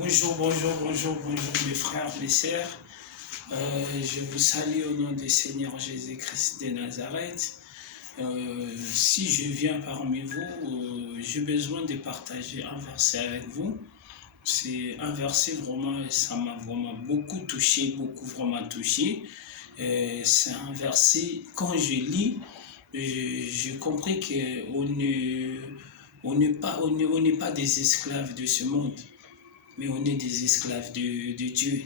Bonjour, mes frères, mes sœurs. Je vous salue au nom du Seigneur Jésus-Christ de Nazareth. Si je viens parmi vous, j'ai besoin de partager un verset avec vous. C'est un verset vraiment, ça m'a vraiment beaucoup touché, C'est un verset, quand je lis, j'ai compris on n'est pas des esclaves de ce monde, mais on est des esclaves de Dieu.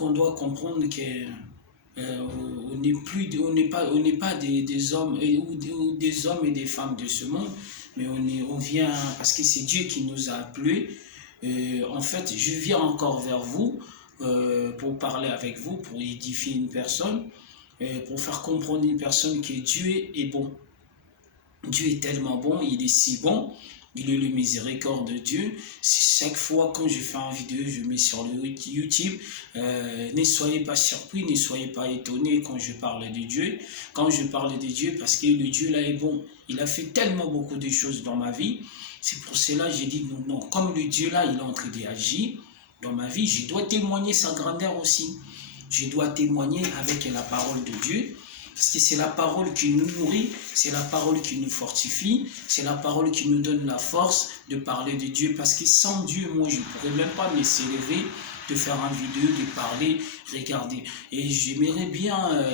On doit comprendre que on n'est pas des hommes ou des hommes et des femmes de ce monde, mais on vient parce que c'est Dieu qui nous a appelés. En fait, je viens encore vers vous pour parler avec vous, pour édifier une personne, pour faire comprendre une personne que Dieu est bon. Dieu est tellement bon, il est si bon, il est le miséricorde de Dieu. Chaque fois quand je fais une vidéo, je mets sur le YouTube, ne soyez pas surpris, ne soyez pas étonnés quand je parle de Dieu. Quand je parle de Dieu, parce que le Dieu là est bon, il a fait tellement beaucoup de choses dans ma vie. C'est pour cela que j'ai dit non, comme le Dieu là, il est en train d'agir dans ma vie, je dois témoigner sa grandeur aussi. Je dois témoigner avec la parole de Dieu. Parce que c'est la parole qui nous nourrit, c'est la parole qui nous fortifie, c'est la parole qui nous donne la force de parler de Dieu. Parce que sans Dieu, moi, je ne pourrais même pas me s'élever, de faire une vidéo, de parler, regarder. Et j'aimerais bien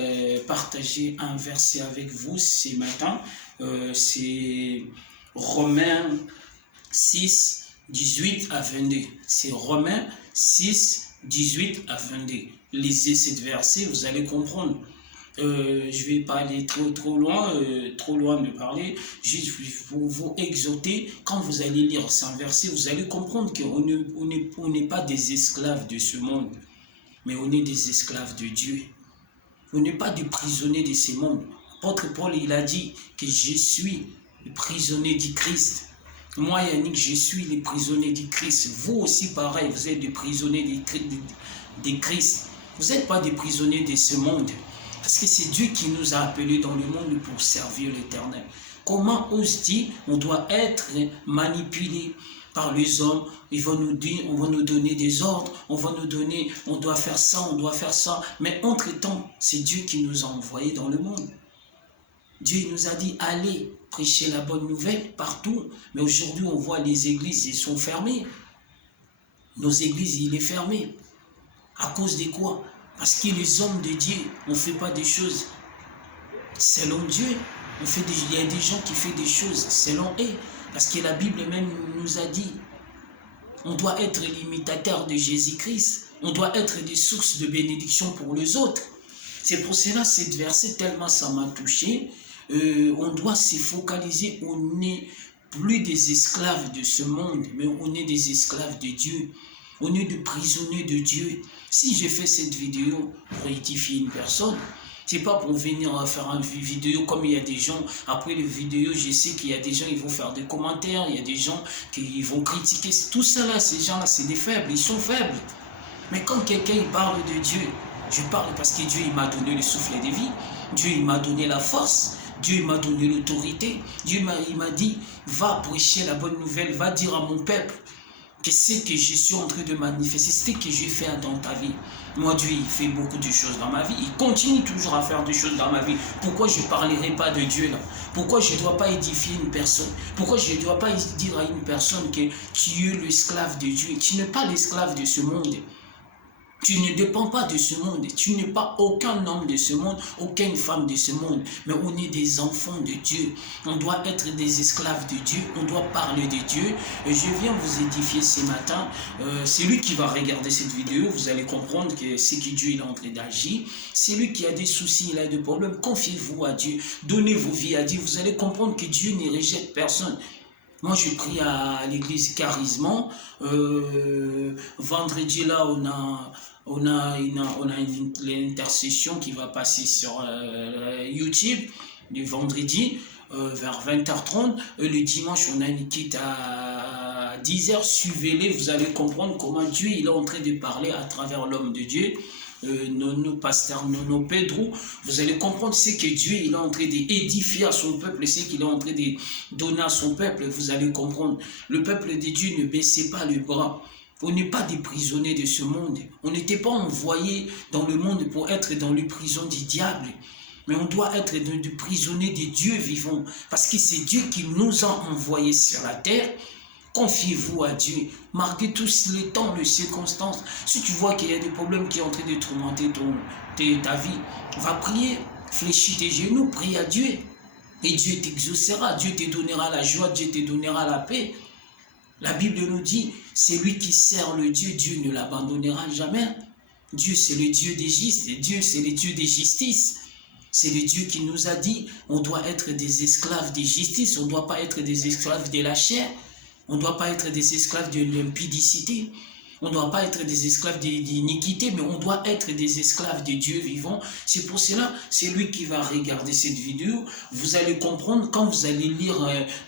partager un verset avec vous ce matin. C'est Romains 6, 18 à 22. C'est Romains 6, 18 à 22. Lisez ce verset, vous allez comprendre. Je ne vais pas aller trop loin de parler, juste pour vous exhorter. Quand vous allez lire ce verset, vous allez comprendre qu'on n'est pas des esclaves de ce monde, mais on est des esclaves de Dieu. On n'est pas des prisonniers de ce monde. L'apôtre Paul, il a dit que je suis le prisonnier du Christ. Moi, Yannick, je suis le prisonnier du Christ. Vous aussi, pareil, vous êtes des prisonniers de Christ. Vous n'êtes pas des prisonniers de ce monde. Parce que c'est Dieu qui nous a appelés dans le monde pour servir l'Éternel. Comment ose-t-il, on doit être manipulé par les hommes? Ils vont nous dire, on va nous donner des ordres, on va nous donner, on doit faire ça, on doit faire ça. Mais entre-temps, c'est Dieu qui nous a envoyés dans le monde. Dieu nous a dit, allez prêcher la bonne nouvelle partout. Mais aujourd'hui, on voit les églises, elles sont fermées. Nos églises, il est fermé. À cause de quoi? Parce que les hommes de Dieu, on ne fait pas des choses selon Dieu. Il y a des gens qui font des choses selon eux. Parce que la Bible même nous a dit, on doit être l'imitateur de Jésus-Christ. On doit être des sources de bénédiction pour les autres. C'est pour cela, cette verset, tellement ça m'a touché. On doit se focaliser, on n'est plus des esclaves de ce monde, mais on est des esclaves de Dieu. On est des prisonniers de Dieu. Si je fais cette vidéo pour édifier une personne, c'est pas pour venir faire une vidéo comme il y a des gens. Après les vidéos, je sais qu'il y a des gens qui vont faire des commentaires, il y a des gens qui vont critiquer. Tout ça là, ces gens là, c'est des faibles, ils sont faibles. Mais quand quelqu'un parle de Dieu, je parle parce que Dieu il m'a donné le souffle de vie, Dieu il m'a donné la force, Dieu il m'a donné l'autorité, Dieu il m'a dit, va prêcher la bonne nouvelle, va dire à mon peuple que c'est que je suis en train de manifester, c'est ce que j'ai fait dans ta vie. Moi, Dieu, il fait beaucoup de choses dans ma vie. Il continue toujours à faire des choses dans ma vie. Pourquoi je ne parlerai pas de Dieu là? Pourquoi je ne dois pas édifier une personne? Pourquoi je ne dois pas dire à une personne que tu es l'esclave de Dieu? Tu n'es pas l'esclave de ce monde. Tu ne dépends pas de ce monde, tu n'es pas aucun homme de ce monde, aucune femme de ce monde, mais on est des enfants de Dieu. On doit être des esclaves de Dieu, on doit parler de Dieu. Et je viens vous édifier ce matin. C'est lui qui va regarder cette vidéo, vous allez comprendre que c'est que Dieu est en train d'agir. C'est lui qui a des soucis, il a des problèmes. Confiez-vous à Dieu, donnez vos vies à Dieu. Vous allez comprendre que Dieu ne rejette personne. Moi, je prie à l'église Charisme. Vendredi, là, on a une intercession qui va passer sur YouTube, le vendredi, vers 20h30. Le dimanche, on a une quitte à 10h. Suivez-les, vous allez comprendre comment Dieu il est en train de parler à travers l'homme de Dieu. Nos pasteurs, nos Pedro, vous allez comprendre ce que Dieu il est en train d'édifier à son peuple, ce qu'il est en train de donner à son peuple, vous allez comprendre. Le peuple de Dieu ne baissez pas le bras. On n'est pas des prisonniers de ce monde. On n'était pas envoyé dans le monde pour être dans les prisons du diable. Mais on doit être des prisonniers de Dieu vivant. Parce que c'est Dieu qui nous a envoyés sur la terre. Confiez-vous à Dieu. Marquez tous les temps, les circonstances. Si tu vois qu'il y a des problèmes qui sont en train de tourmenter ta vie, va prier. Fléchis tes genoux, prie à Dieu. Et Dieu t'exaucera. Dieu te donnera la joie. Dieu te donnera la paix. La Bible nous dit, c'est lui qui sert le Dieu, Dieu ne l'abandonnera jamais. Dieu, c'est le Dieu des justes, Dieu, c'est le Dieu des justices. C'est le Dieu qui nous a dit, on doit être des esclaves de justice, on ne doit pas être des esclaves de la chair, on ne doit pas être des esclaves de l'impudicité. On ne doit pas être des esclaves d'iniquité, mais on doit être des esclaves de Dieu vivant. C'est pour cela, c'est lui qui va regarder cette vidéo. Vous allez comprendre, quand vous allez lire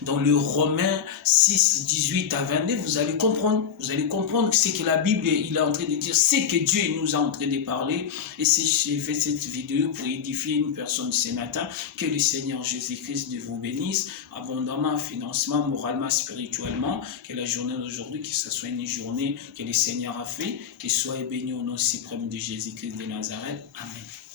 dans le Romains 6, 18 à 22, vous allez comprendre. Vous allez comprendre ce que la Bible il est en train de dire, c'est que Dieu nous a en train de parler. Et si j'ai fait cette vidéo pour édifier une personne ce matin, que le Seigneur Jésus-Christ vous bénisse abondamment, financièrement, moralement, spirituellement. Que la journée d'aujourd'hui, que ce soit une journée que le Seigneur a fait, qu'il soit béni au nom suprême de Jésus-Christ de Nazareth. Amen.